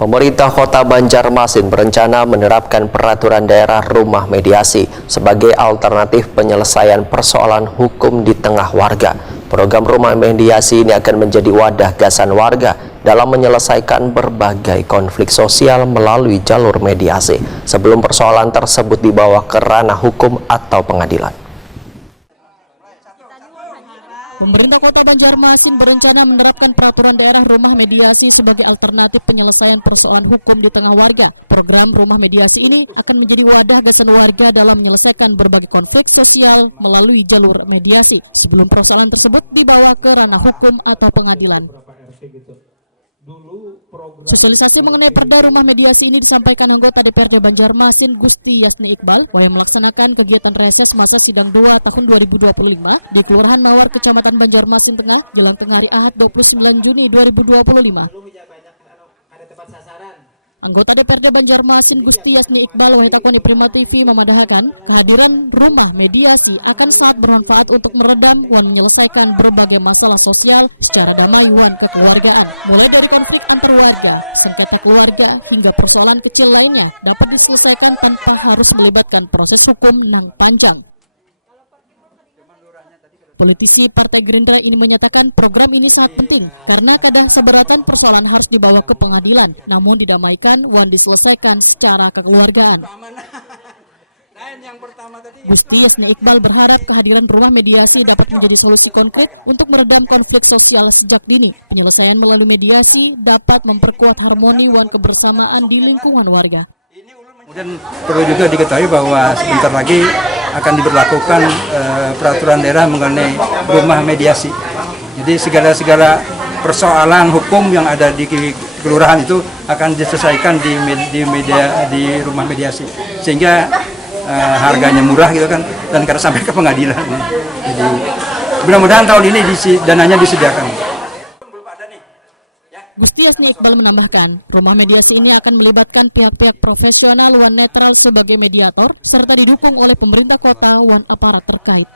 Pemerintah Kota Banjarmasin berencana menerapkan peraturan daerah rumah mediasi sebagai alternatif penyelesaian persoalan hukum di tengah warga. Program rumah mediasi ini akan menjadi wadah gasan warga dalam menyelesaikan berbagai konflik sosial melalui jalur mediasi sebelum persoalan tersebut dibawa ke ranah hukum atau pengadilan. Pemerintah Kota Banjarmasin berencana menerapkan peraturan daerah rumah mediasi sebagai alternatif penyelesaian persoalan hukum di tengah warga. Program rumah mediasi ini akan menjadi wadah gasan warga dalam menyelesaikan berbagai konflik sosial melalui jalur mediasi sebelum persoalan tersebut dibawa ke ranah hukum atau pengadilan. Sosialisasi mengenai perda rumah mediasi ini disampaikan anggota DPRD Banjarmasin Gusti Yasni Iqbal yang melaksanakan kegiatan reses masa sidang 2 tahun 2025 di Kelurahan Mawar, Kecamatan Banjarmasin Tengah, jelang tengah hari Ahad 29 Juni 2025. Anggota DPRD Banjarmasin Gusti Yasni Iqbal Wahitakoni Prima TV memadahkan kehadiran rumah mediasi akan sangat bermanfaat untuk meredam dan menyelesaikan berbagai masalah sosial secara damai dan kekeluargaan. Mulai dari konflik antar warga, sengketa keluarga, hingga persoalan kecil lainnya dapat diselesaikan tanpa harus melibatkan proses hukum nang panjang. Politisi Partai Gerindra ini menyatakan program ini sangat penting karena kadang seberatan persoalan harus dibawa ke pengadilan, namun didamaikan dan diselesaikan secara kekeluargaan. Gusti Yasni Iqbal berharap kehadiran rumah mediasi dapat menjadi solusi konkret untuk meredam konflik sosial sejak dini. Penyelesaian melalui mediasi dapat memperkuat harmoni dan kebersamaan di lingkungan warga. Kemudian perlu juga diketahui bahwa sebentar lagi akan diberlakukan peraturan daerah mengenai rumah mediasi. Jadi segala persoalan hukum yang ada di kelurahan itu akan diselesaikan di rumah mediasi, sehingga harganya murah gitu kan, dan karena sampai ke pengadilan. Jadi mudah-mudahan tahun ini dananya disediakan. Gusti Yasni Iqbal menambahkan, rumah mediasi ini akan melibatkan pihak-pihak profesional dan netral sebagai mediator, serta didukung oleh pemerintah kota dan aparat terkait.